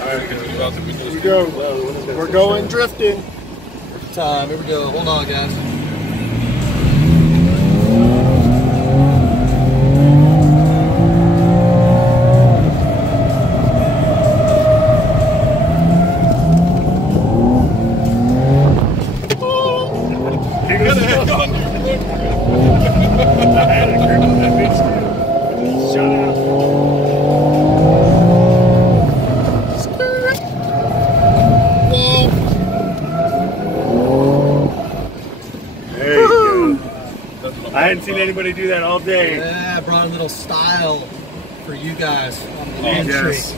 Alright, here we go. We're going drifting. Time, here we go. Hold on, guys. I hadn't seen anybody do that all day. Yeah, I brought a little style for you guys on the entry. Yes.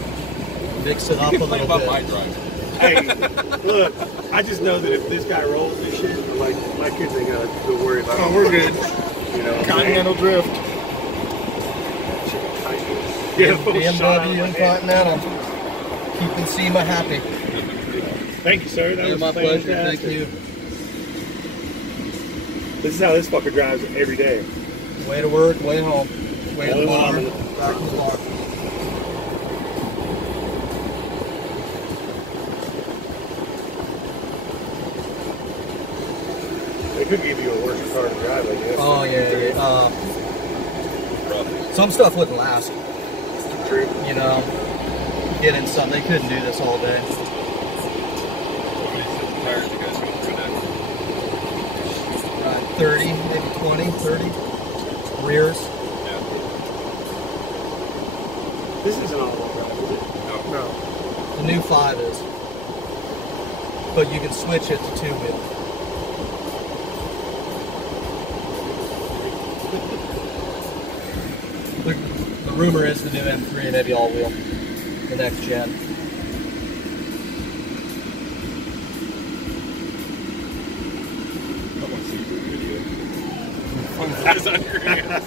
Mix it up a little bit. My drive. Hey, look, I just know that if this guy rolls this shit, like my kids ain't gonna go worry about it. Oh, we're good. You know, Continental drift. Yeah, BMW and Continental. Keeping Sema happy. Thank you, sir. That was my pleasure. fantastic. Thank you. This is how this fucker drives every day. Way to work, way home. Way to the bar. Home. Back to the bar. They could give you a worse car to drive, I guess. Oh, yeah. Some stuff wouldn't last. True. You know, get in some. They couldn't do this all day. Tires you guys going through that? 30, maybe 20, 30 rears. Yeah. This isn't all-wheel drive, is it? No. The new 5 is. But you can switch it to 2-wheel. The rumor is the new M3 may be all-wheel, the next gen. I want to see your video. Eyes on your hands.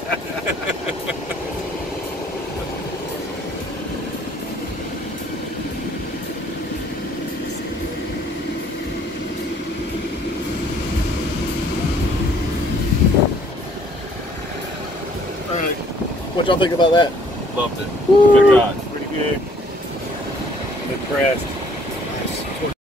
Alright. What y'all think about that? Loved it. Good God. Pretty good. I'm impressed.